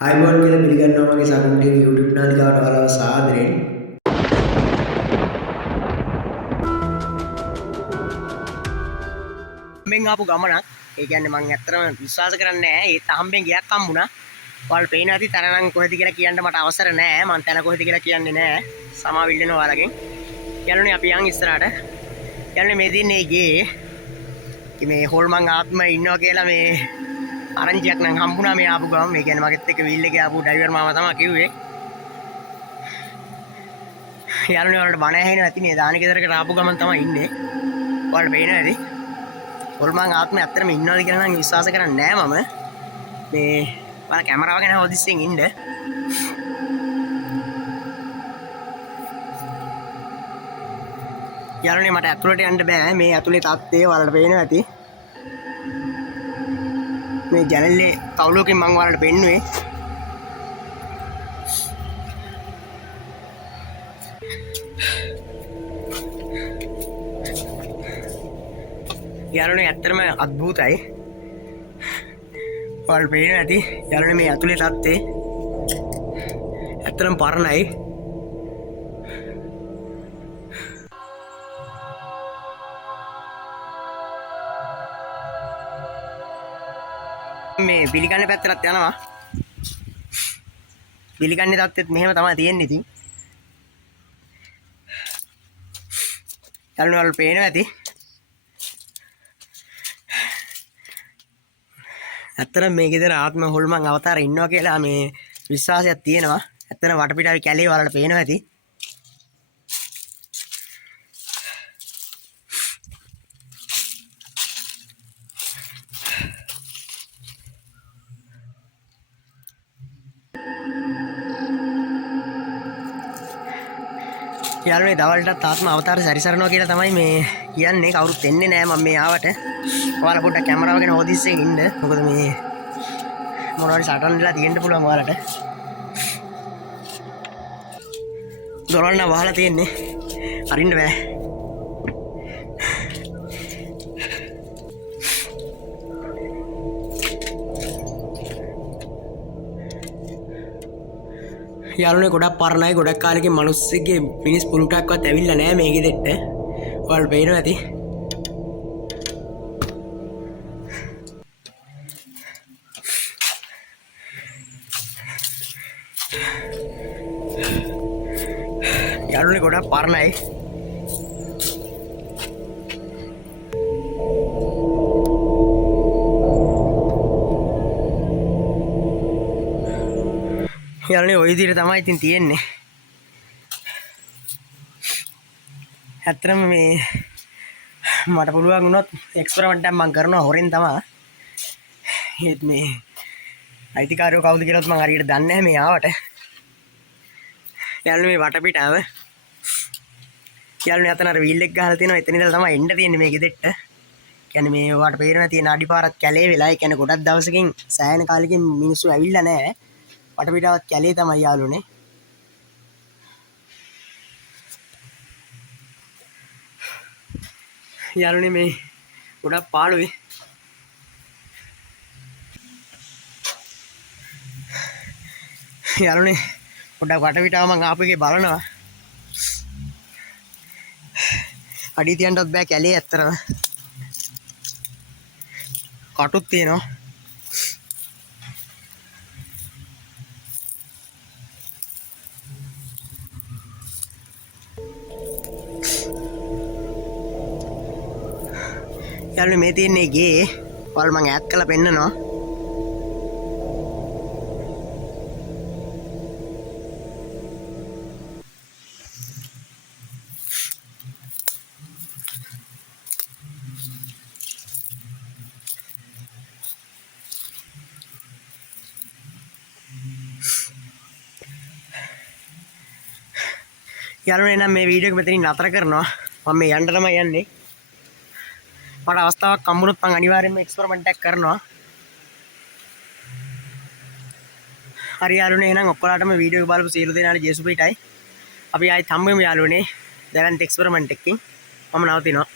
ආයිබෝන් කියලා පිළිගන්නවා මගේ සතුටින් YouTube නාලිකාවට ඔයාලව සාදරයෙන්. හම්බෙන් ආපු ගමනක්. ඒ කියන්නේ මම ඇත්තටම විශ්වාස කරන්නේ නැහැ. ඒත් හම්බෙන් ගියක් හම්බුණා. ඔයාලා පේන ඇති තරණම් කොහෙද කියලා කියන්න මට අවසර නැහැ. මම තැන කොහෙද කියලා කියන්නේ නැහැ. සමාවිල් වෙනවා ඔයාලගෙන්. යන්නේ අපි යන් ඉස්සරහට. යන්නේ මේ දින්නේ ගේ මේ හොල්මන් ආත්ම ඉන්නවා කියලා මේ අරංචියක් නම් හම්බුණා මේ ආපු ගමන්. මේ කියන්නේ මගෙත් එක්ක වීල් එකේ ආපු ඩ්‍රයිවර් මාමා තමයි කිව්වේ. යන්නේ වලට බණ ඇහෙන්නේ නැති නේ. දාන ගෙදරකට ආපු ගමන් තමයි ඉන්නේ. ඔයාලා පේන ඇති හොල්මන් ආත්මය ඇත්තටම ඉන්නවද කියලා නම් විශ්වාස කරන්නේ නැහැ මම. මේ මම කැමරාව ගැන හොදිස්සෙන් ඉන්න. යාළුවනේ මට ඇතුළට යන්න බෑ. මේ ඇතුලේ තත්ත්වය ඔයාලට පේනවා ඇති. මේ ජනලේ කවුලකින් මම ඔයාලට පෙන්නුවේ. යාළුවනේ ඇත්තටම අద్භූතයි. ඔයාලට පේනවා ඇති. යාළුවනේ මේ ඇතුලේ තත්ත්වය ඇත්තටම පරණයි. මේ පිළිගන්නේ පැත්තට යනවා. පිළිගන්නේ තත්ත්වෙත් මෙහෙම තමයි තියෙන්නේ ඉතින්. යාළුවනේ ඔයාලට පේනවා ඇති. ඇත්තටම මේ ගෙදර ආත්ම හොල්මන් අවතාර ඉන්නවා කියලා මේ විශ්වාසයක් තියෙනවා. ඇත්තටම වටපිටාවේ කැලේ වලට පේනවා ඇති. යාළුවනේ දවල්ටත් ආත්ම අවතාර සැරිසරනවා කියලා තමයි මේ කියන්නේ. කවුරුත් එන්නේ නැහැ මම මේ ආවට. ඔයාලා පොඩ්ඩක් කැමරාව ගැන හොදිස්සෙන් ඉන්න. මොකද මේ මොනවාරි සටන් වෙලා තියෙන්න පුළුවන් ඔයාලට. දොරවල් නම් වහලා තියෙන්නේ. අරින්න බෑ. යාළුවනේ ගොඩක් පරණයි. ගොඩක් කාලෙකින් මිනිස්සුගේ මිනිස් පුරුටක්වත් ඇවිල්ලා නැහැ මේ ගෙදෙට්ට. ඔයාලා පේනවා ඇති. යාළුවනේ ගොඩක් පරණයි. යාළුවනේ ওই විදිහට තමයි ඉතින් තියෙන්නේ. ඇත්තටම මේ මට පුළුවන් වුණොත් එක්ස්පෙරිමන්ට් එකක් මම කරනවා හොරෙන් තමයි. ඒත් මේ අයිතිකාරයෝ කවුද කියලාත් මම හරියට දන්නේ නැහැ මේ ආවට. යාළුවනේ මේ වටපිටාව යාළුවනේ අතන අර වීල් එක ගහලා තියෙනවා. එතන ඉඳලා තමයි එන්න තියෙන්නේ මේ ගෙදෙට්ට. කියන්නේ මේ ඔයාලට පේනවා තියෙන අඩිපාරක් කැලේ වෙලා. ඒ කියන්නේ ගොඩක් දවසකින් සෑහෙන කාලෙකින් මිනිස්සු ඇවිල්ලා නැහැ. වටපිටාවත් කැලේ තමයි යාළුවනේ. යාළුවනේ මේ ගොඩක් පාළුවේ. යාළුවනේ පොඩ්ඩක් වටපිටාව මම ආපු එකේ බලනවා. අඩිය තියන්නවත් බෑ කැලේ ඇත්තටම. කටුත් තියෙනවා. යාළුවනේ මේ තියෙන්නේ ගේ. ඔයාලා මම ඈත් කරලා පෙන්නනවා. යාළුවනේ නම් මේ වීඩියෝ එක මෙතනින් නතර කරනවා. මම මේ යන්න තමයි යන්නේ. මට අවස්ථාවක් හම්බුනොත් මම අනිවාර්යෙන්ම එක්ස්පෙරිමන්ට් එකක් කරනවා. හරි යාළුවනේ එහෙනම් ඔක්කොලාටම වීඩියෝ එක බලපු සියලු දෙනාට ජේසුපීටයි. අපි ආයෙත් හම්බෙමු යාළුවනේ. දැනන්ත එක්ස්පෙරිමන්ට් එකකින්. මම නවතිනවා.